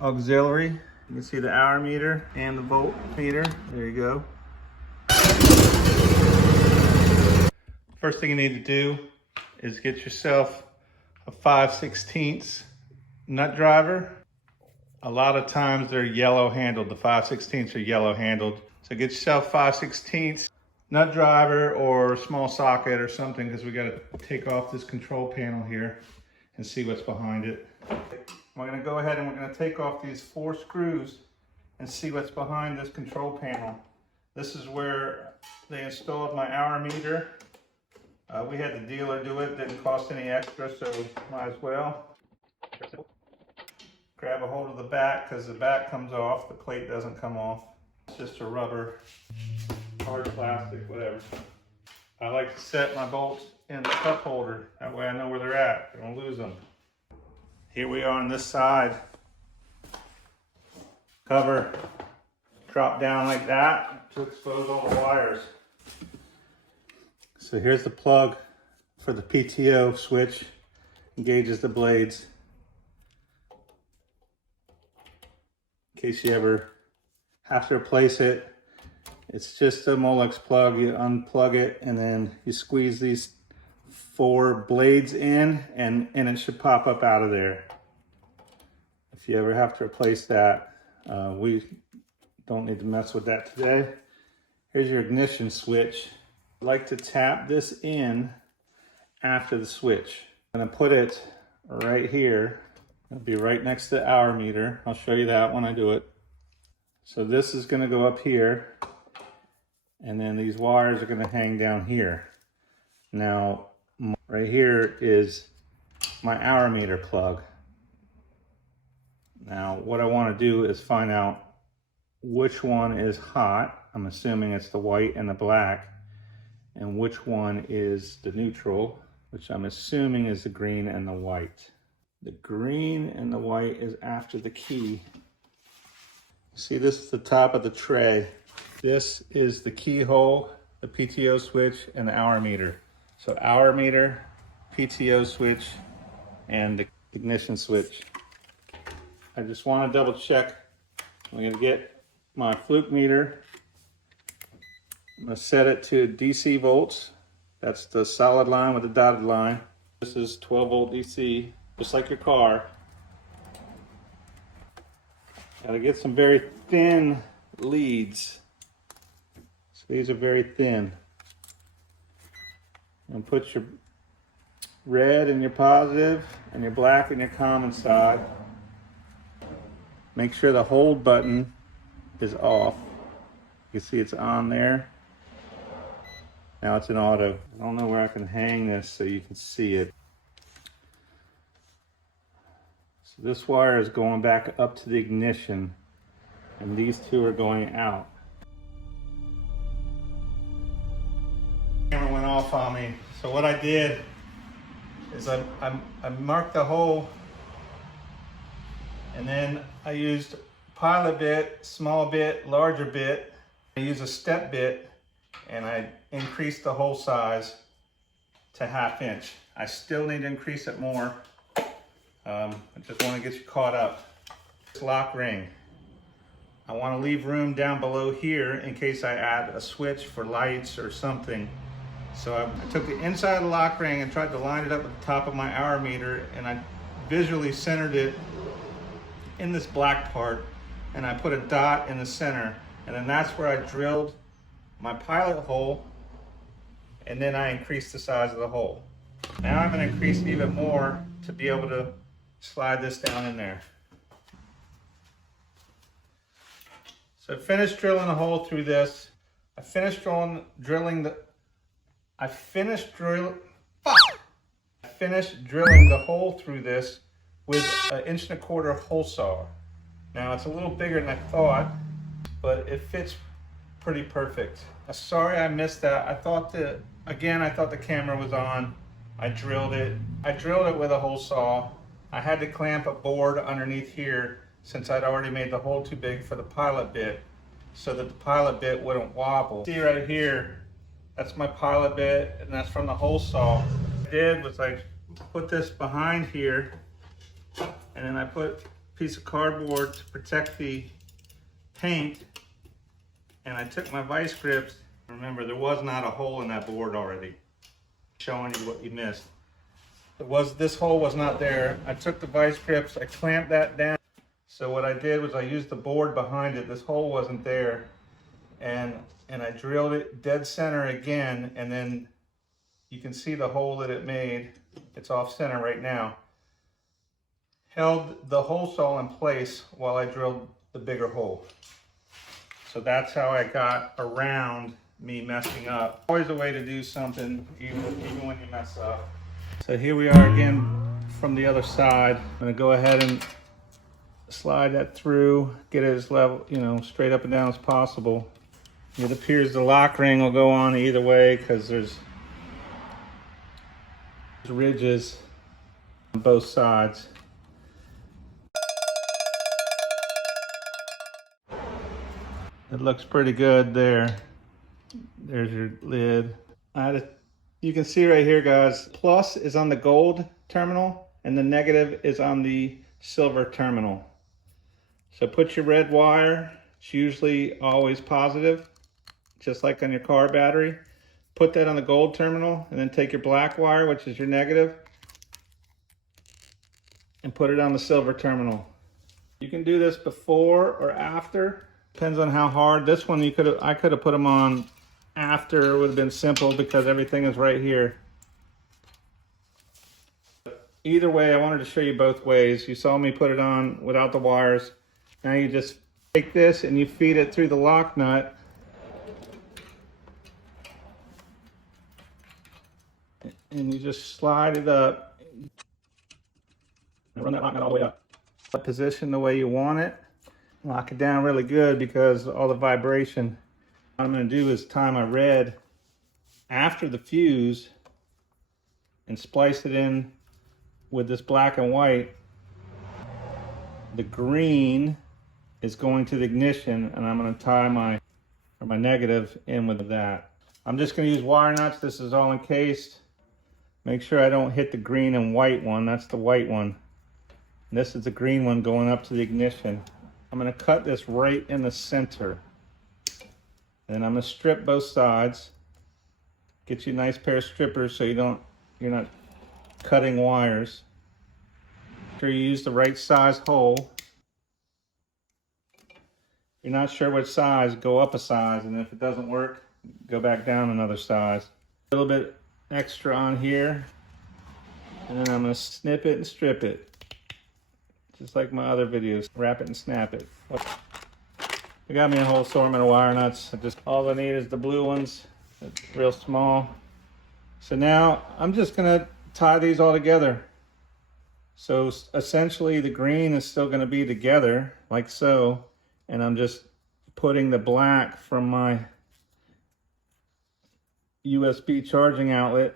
auxiliary. You can see the hour meter and the volt meter. There you go. First thing you need to do is get yourself a 5/16 nut driver. A lot of times they're yellow handled. The 5/16 are yellow handled. So get yourself 5/16 nut driver or small socket or something, because we got to take off this control panel here and see what's behind it. We're going to go ahead and we're going to take off these 4 screws and see what's behind this control panel. This is where they installed my hour meter. We had the dealer do it, didn't cost any extra, so might as well. Grab a hold of the back, because the back comes off, the plate doesn't come off. It's just a rubber, hard plastic, whatever. I like to set my bolts in the cup holder, that way I know where they're at, I don't lose them. Here we are on this side. Cover drop down like that to expose all the wires. So here's the plug for the PTO switch, engages the blades. In case you ever have to replace it, it's just a Molex plug. You unplug it and then you squeeze these 4 blades in and it should pop up out of there. If you ever have to replace that, we don't need to mess with that today. Here's your ignition switch. I like to tap this in after the switch. I'm gonna put it right here. It'll be right next to the hour meter. I'll show you that when I do it. So this is gonna go up here, and then these wires are gonna hang down here. Now, right here is my hour meter plug. Now, what I wanna do is find out which one is hot. I'm assuming it's the white and the black. And which one is the neutral, which I'm assuming is the green and the white. The green and the white is after the key. See, this is the top of the tray. This is the keyhole, the PTO switch, and the hour meter. So hour meter, PTO switch, and the ignition switch. I just want to double check. I'm going to get my fluke meter. I'm going to set it to DC volts. That's the solid line with the dotted line. This is 12 volt DC, just like your car. Got to get some very thin leads. So these are very thin. And put your red in your positive and your black in your common side. Make sure the hold button is off. You can see it's on there. Now it's in auto. I don't know where I can hang this so you can see it. So this wire is going back up to the ignition, and these 2 are going out. The camera went off on me. So what I did is I marked the hole, and then I used pilot bit, small bit, larger bit. I used a step bit, and I increased the hole size to 1/2 inch. I still need to increase it more. I just want to get you caught up. This lock ring. I want to leave room down below here in case I add a switch for lights or something. So I took the inside of the lock ring and tried to line it up at the top of my hour meter, and I visually centered it in this black part, and I put a dot in the center, and then that's where I drilled my pilot hole, and then I increased the size of the hole. Now I'm going to increase it even more to be able to slide this down in there. So I finished drilling a hole through this. I finished drilling the hole through this with an 1.25 inch hole saw. Now it's a little bigger than I thought, but it fits pretty perfect. Sorry I missed that. I thought the camera was on. I drilled it with a hole saw. I had to clamp a board underneath here since I'd already made the hole too big for the pilot bit, so that the pilot bit wouldn't wobble. See right here, that's my pilot bit, and that's from the hole saw. What I did was I put this behind here, and then I put piece of cardboard to protect the paint, and I took my vice grips. Remember, there was not a hole in that board already. Showing you what you missed. This hole was not there. I took the vice grips, I clamped that down. So what I did was I used the board behind it. This hole wasn't there. And I drilled it dead center again, and then you can see the hole that it made. It's off center right now. Held the hole saw in place while I drilled the bigger hole. So that's how I got around me messing up. Always a way to do something, even when you mess up. So here we are again from the other side. I'm gonna go ahead and slide that through, get it as level, straight up and down as possible. It appears the lock ring will go on either way because there's ridges on both sides. It looks pretty good there. There's your lid. You can see right here, guys, plus is on the gold terminal and the negative is on the silver terminal. So put your red wire, it's usually always positive, just like on your car battery. Put that on the gold terminal and then take your black wire, which is your negative, and put it on the silver terminal. You can do this before or after. Depends on how hard. This one I could have put them on after. It would have been simple because everything is right here. Either way, I wanted to show you both ways. You saw me put it on without the wires. Now you just take this and you feed it through the lock nut. And you just slide it up. And run that lock nut all the way up. Position the way you want it. Lock it down really good because all the vibration. What I'm going to do is tie my red after the fuse and splice it in with this black and white. The green is going to the ignition, and I'm going to tie my negative in with that. I'm just going to use wire nuts. This is all encased. Make sure I don't hit the green and white one. That's the white one. And this is the green one going up to the ignition. I'm going to cut this right in the center. And I'm going to strip both sides. Get you a nice pair of strippers so you're not cutting wires. Make sure you use the right size hole. If you're not sure which size, go up a size, and if it doesn't work, go back down another size. A little bit extra on here, and then I'm going to snip it and strip it. Just like my other videos, wrap it and snap it. I got me a whole assortment of wire nuts. All I need is the blue ones, real small. So now I'm just gonna tie these all together. So essentially the green is still gonna be together, like so, and I'm just putting the black from my USB charging outlet,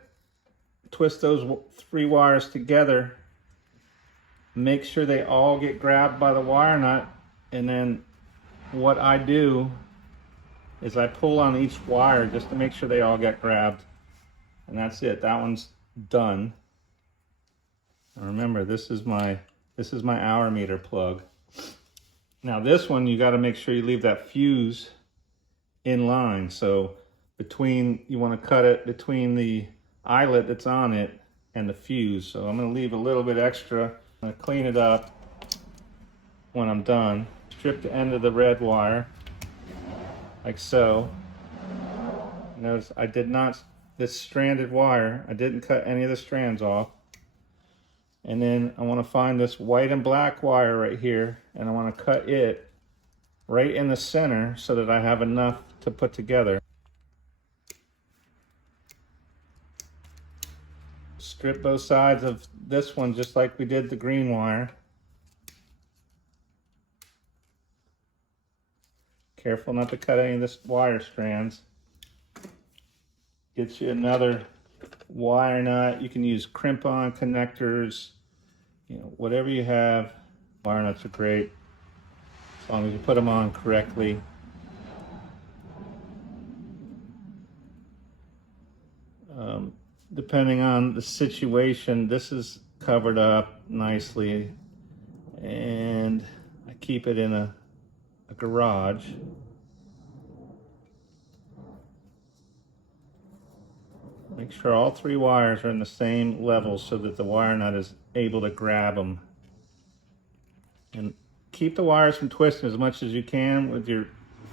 twist those 3 wires together, make sure they all get grabbed by the wire nut, and then what I do is I pull on each wire just to make sure they all get grabbed, and that's it. That one's done. Now remember, this is my hour meter plug. Now this one, you got to make sure you leave that fuse in line. So you want to cut it between the eyelet that's on it and the fuse. So I'm going to leave a little bit extra. I'm going to clean it up when I'm done. Strip the end of the red wire, like so. Notice I did not, this stranded wire, I didn't cut any of the strands off. And then I want to find this white and black wire right here, and I want to cut it right in the center so that I have enough to put together. Strip both sides of this one just like we did the green wire. Careful not to cut any of this wire strands. Get you another wire nut. You can use crimp-on connectors, whatever you have. Wire nuts are great as long as you put them on correctly. Depending on the situation, this is covered up nicely, and keep it in a garage. Make sure all 3 wires are in the same level so that the wire nut is able to grab them. And keep the wires from twisting as much as you can with your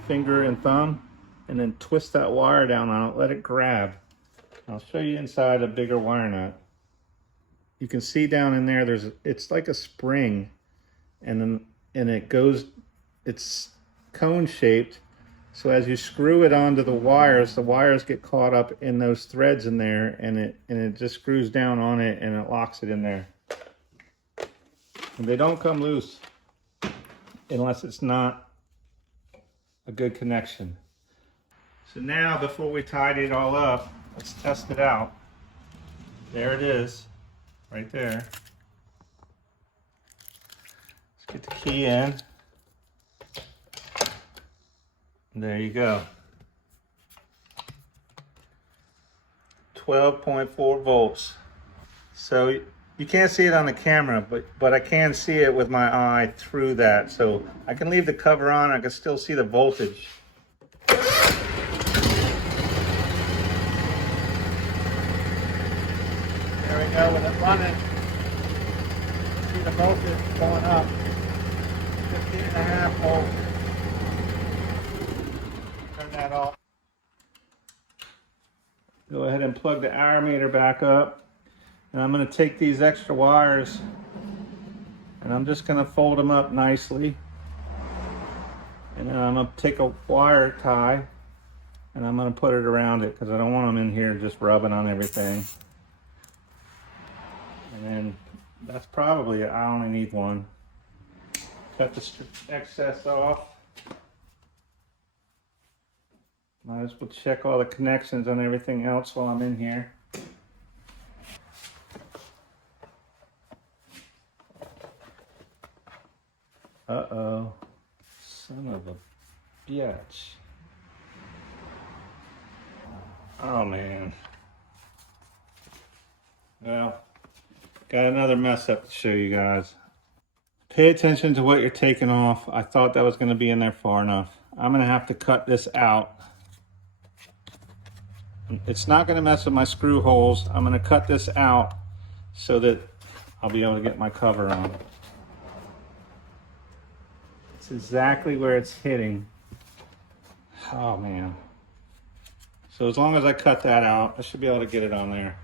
finger and thumb, and then twist that wire down on it, let it grab. I'll show you inside a bigger wire nut. You can see down in there, it's like a spring, and it goes, it's cone shaped. So as you screw it onto the wires get caught up in those threads in there, and it just screws down on it and it locks it in there. And they don't come loose unless it's not a good connection. So now, before we tidy it all up, let's test it out. There it is, right there. Let's get the key in. There you go. 12.4 volts. So you can't see it on the camera, but I can see it with my eye through that. So I can leave the cover on, I can still see the voltage. There we go, with it running. See the voltage going up. 15.5 volts. Turn that off. Go ahead and plug the hour meter back up. And I'm going to take these extra wires and I'm just going to fold them up nicely. And then I'm going to take a wire tie and I'm going to put it around it because I don't want them in here just rubbing on everything. And then that's probably it. I only need one. Cut the excess off. Might as well check all the connections on everything else while I'm in here. Uh-oh. Son of a bitch. Oh, man. Well, got another mess up to show you guys. Pay attention to what you're taking off. I thought that was going to be in there far enough. I'm going to have to cut this out. It's not going to mess with my screw holes. I'm going to cut this out so that I'll be able to get my cover on. It's exactly where it's hitting. Oh man. So as long as I cut that out, I should be able to get it on there.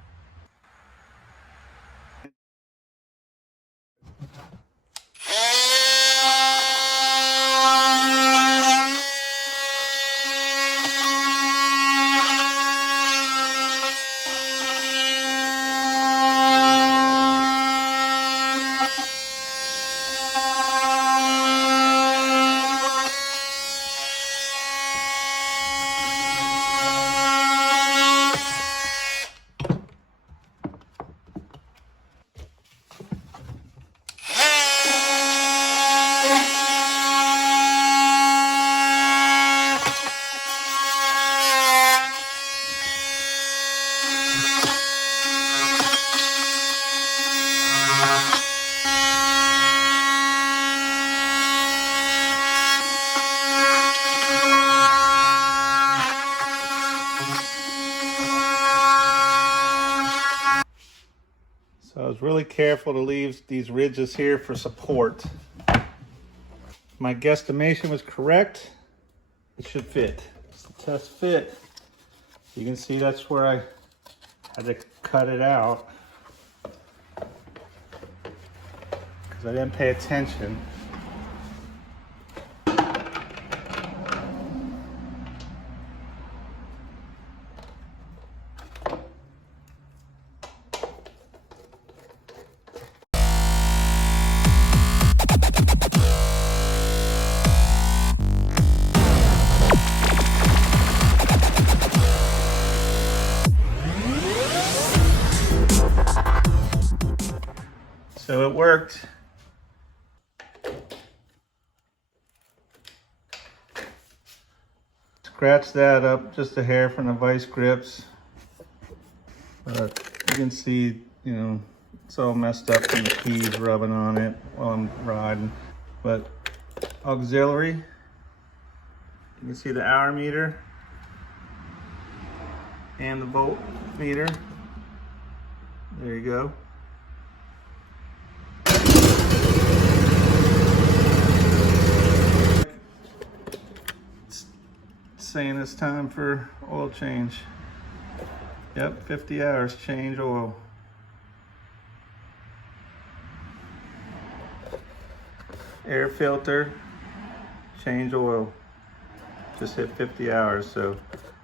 So I was really careful to leave these ridges here for support. My guesstimation was correct. It should fit. It's the test fit. You can see that's where I had to cut it out because I didn't pay attention. So it worked. Scratch that up just a hair from the vice grips. You can see, you know, it's all messed up from the keys rubbing on it while I'm riding. But auxiliary. You can see the hour meter and the volt meter. There you go. It's saying it's time for oil change. Yep, 50 hours, change oil. Air filter, change oil. Just hit 50 hours, so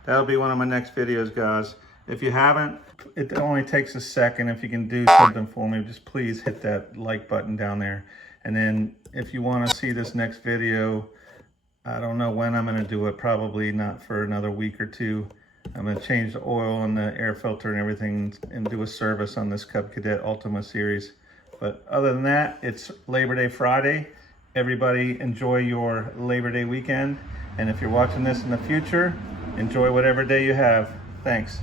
that'll be one of my next videos, guys. If you haven't, it only takes a second. If you can do something for me, just please hit that like button down there. And then if you want to see this next video, I don't know when I'm going to do it, probably not for another week or two. I'm going to change the oil and the air filter and everything and do a service on this Cub Cadet Ultima series. But other than that, it's Labor Day Friday. Everybody enjoy your Labor Day weekend. And if you're watching this in the future, enjoy whatever day you have. Thanks.